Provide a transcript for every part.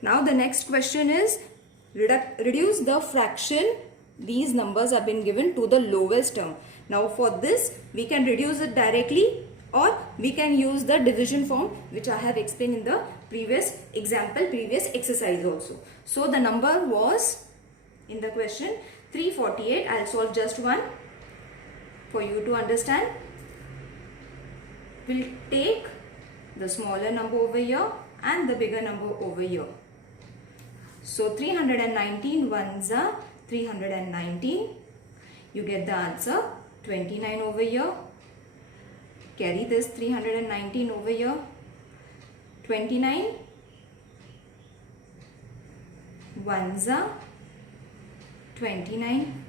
Now the next question is reduce the fraction. These numbers have been given to the lowest term. Now for this we can reduce it directly or we can use the division form which I have explained in the previous example, previous exercise also. So the number was in the question 348. I'll solve just one for you to understand. We'll take the smaller number over here and the bigger number over here. So 319 ones are 319. You get the answer 29 over here. Carry this 319 over here. 29 ones are 29.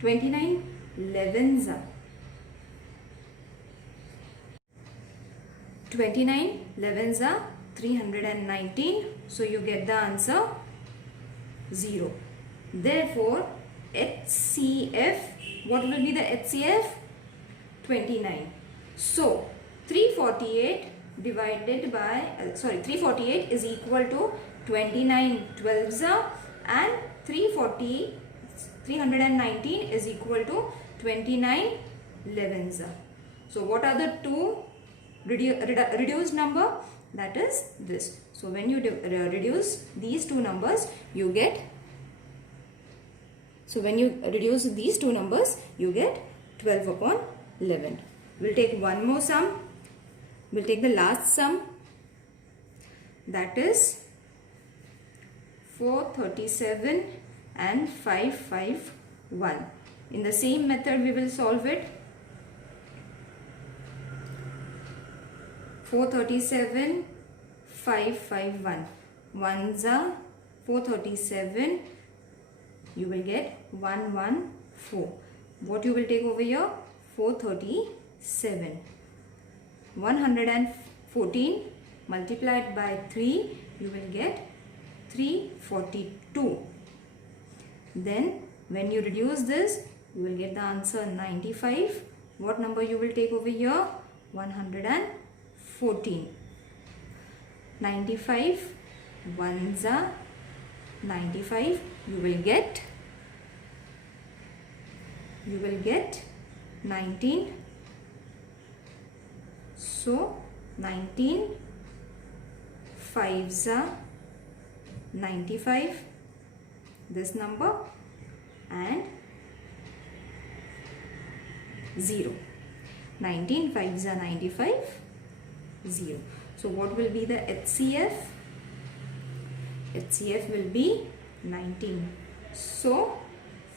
29 elevens are 29 elevens are 319. So you get the answer 0. Therefore HCF, what will be the HCF? 29. So 348 divided by 348 is equal to 29 12s and 319 is equal to 29 11s. So what are the two reduced number? That is this. So when you reduce these two numbers, you get, so when you reduce these two numbers, you get 12 upon 11. We'll take one more sum. We'll take the last sum. That is 437 and 551. In the same method we will solve it. 437 551. Ones are 437. You will get 114. What you will take over here? 437. 114 multiplied by 3, you will get 342. Then when you reduce this, you will get the answer 95. What number you will take over here? 114. 95 ones are 95. You will get 19. So 19 fives are 95, this number, and 0. 19 fives are 95, 0. So what will be the HCF? HCF will be 19. So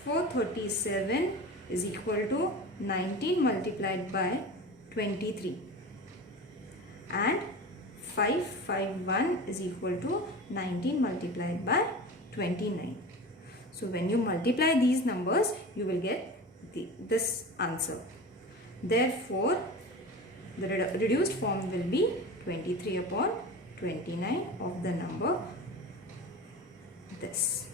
437 is equal to 19 multiplied by 23, and 551 is equal to 19 multiplied by 29. So when you multiply these numbers, you will get this answer. Therefore the reduced form will be 23 upon 29 of the number this.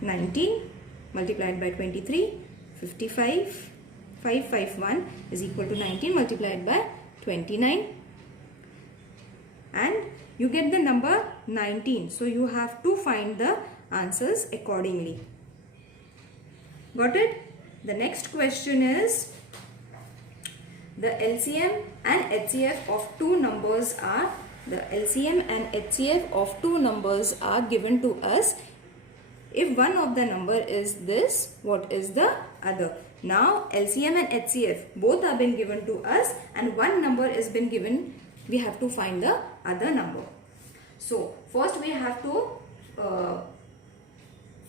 (19) multiplied by 23, 55. 551 is equal to 19 multiplied by 29, and you get the number 19. So you have to find the answers accordingly. Got it? The next question is the LCM and HCF of two numbers are, given to us. If one of the number is this, what is the other? Now LCM and HCF both have been given to us and one number has been given. We have to find the other number. So first we have to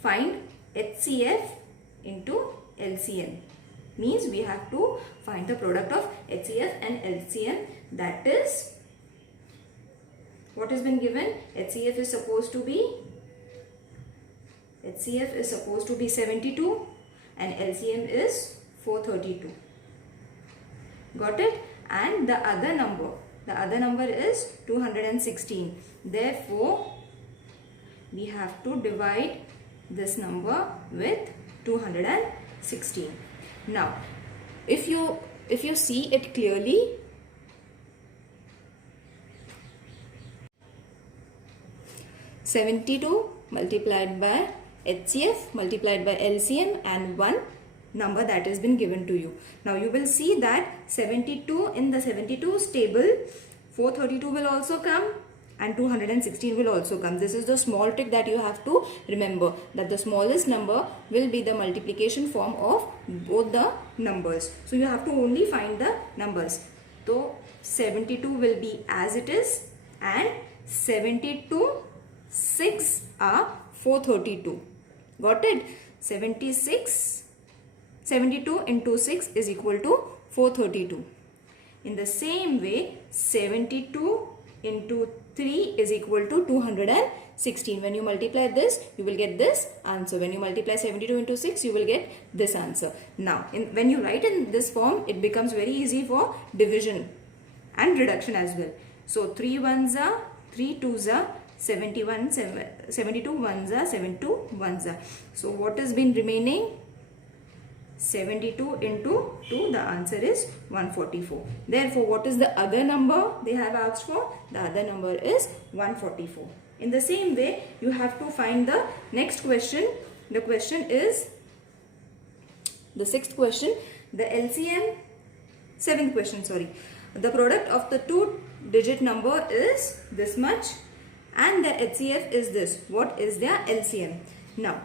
find HCF into LCM. Means we have to find the product of HCF and LCM. That is, what has been given? HCF is supposed to be 72 and LCM is 432. Got it? And the other number is 216. Therefore we have to divide this number with 216. Now if you if you see it clearly, (72) multiplied by HCF multiplied by LCM and one number that has been given to you. Now you will see that 72 in the 72's table, 432 will also come and 216 will also come. This is the small trick that you have to remember, that the smallest number will be the multiplication form of both the numbers. So you have to only find the numbers. So 72 will be as it is, and 72 6 are 432. Got it? 72 into 6 is equal to 432. In the same way, 72 into 3 is equal to 216. When you multiply this, you will get this answer. When you multiply 72 into 6, you will get this answer. Now, when you write in this form, it becomes very easy for division and reduction as well. So, 3 ones are, 3 twos are, 72 ones are, 72 ones are. So, what has been remaining? 72 into 2, the answer is 144. Therefore, what is the other number they have asked for? The other number is 144. In the same way, you have to find the next question. The question is the sixth question. The LCM, seventh question, sorry. The product of the two-digit number is this much and the HCF is this. What is their LCM? Now,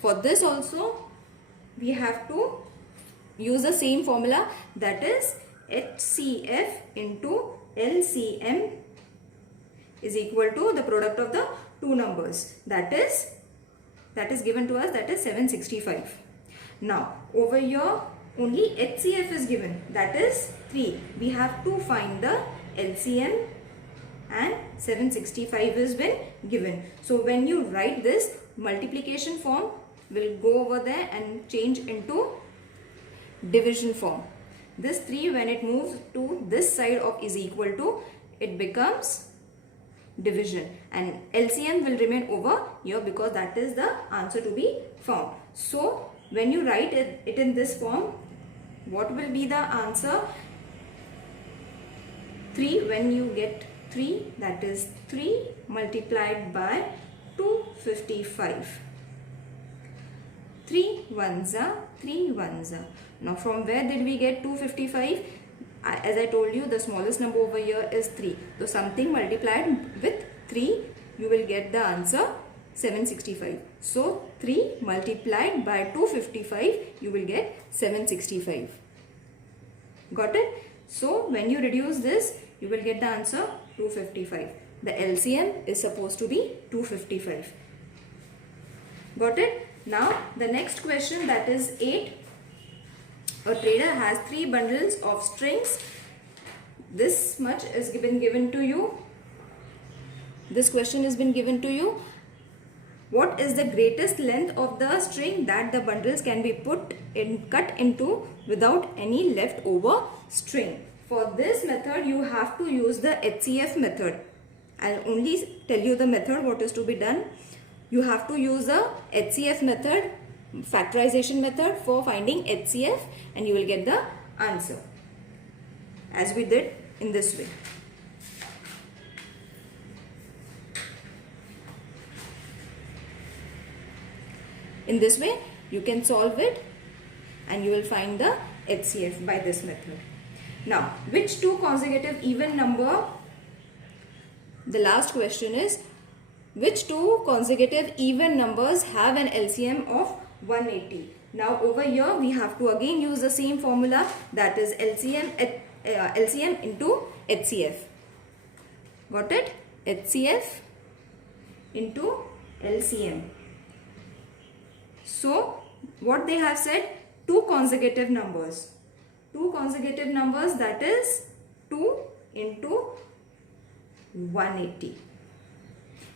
for this also, we have to use the same formula, that is HCF into LCM is equal to the product of the two numbers, that is given to us, that is 765. Now over here only HCF is given, that is 3. We have to find the LCM and 765 has been given. So when you write this, multiplication form will go over there and change into division form. This 3, when it moves to this side of is equal to, it becomes division, and LCM will remain over here because that is the answer to be found. So when you write it in this form, what will be the answer? 3, when you get 3, that is 3 multiplied by 255. 3 ones are, 3 ones are. Now from where did we get 255? As I told you, the smallest number over here is 3. So something multiplied with 3, you will get the answer 765. So 3 multiplied by 255, you will get 765. Got it? So when you reduce this, you will get the answer 255. The LCM is supposed to be 255. Got it? Now the next question, that is 8. A trader has 3 bundles of strings. This much is given to you. This question has been given to you. What is the greatest length of the string that the bundles can be cut into without any leftover string? For this method, you have to use the HCF method. I'll only tell you the method, what is to be done. You have to use the HCF method, factorization method, for finding HCF, and you will get the answer as we did in this way. In this way, you can solve it and you will find the HCF by this method. Now, which two consecutive even number? The last question is, which two consecutive even numbers have an LCM of 180? Now over here we have to again use the same formula, that is LCM into HCF. Got it? HCF into LCM. So what they have said, two consecutive numbers. Two consecutive numbers, that is 2 into 180.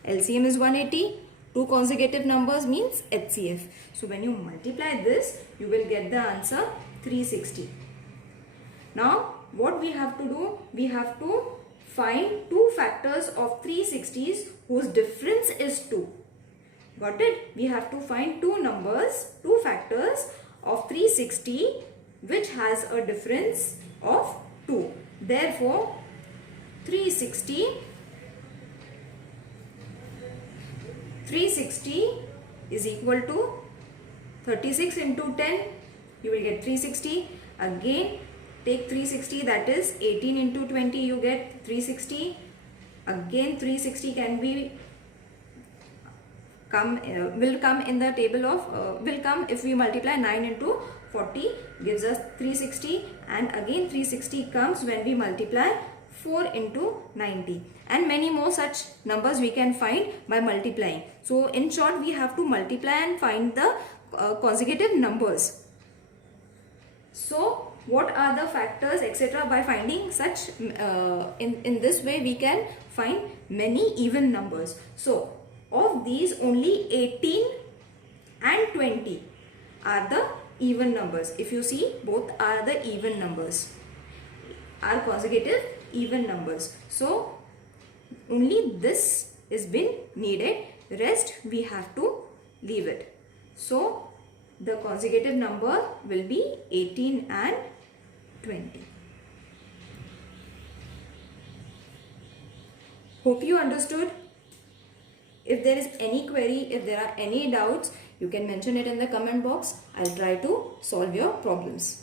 LCM is 180. Two consecutive numbers means HCF. So when you multiply this, you will get the answer 360. Now what we have to do? We have to find two factors of 360s whose difference is 2. Got it? We have to find two numbers, two factors of 360 which has a difference of 2. Therefore, 360 is equal to 36 into 10. You will get 360. Again, take 360, that is 18 into 20, you get 360. Again, 360 can be will come in the table of will come if we multiply 9 into 40, gives us 360, and again 360 comes when we multiply 4 into 90, and many more such numbers we can find by multiplying. So in short, we have to multiply and find the consecutive numbers. So what are the factors, etc.? By finding such in this way we can find many even numbers. So of these, only 18 and 20 are the even numbers. If you see, both are the even numbers, are consecutive even numbers. So only this is been needed, rest we have to leave it. So the consecutive number will be 18 and 20. Hope you understood. If there is any query, if there are any doubts, you can mention it in the comment box. I'll try to solve your problems.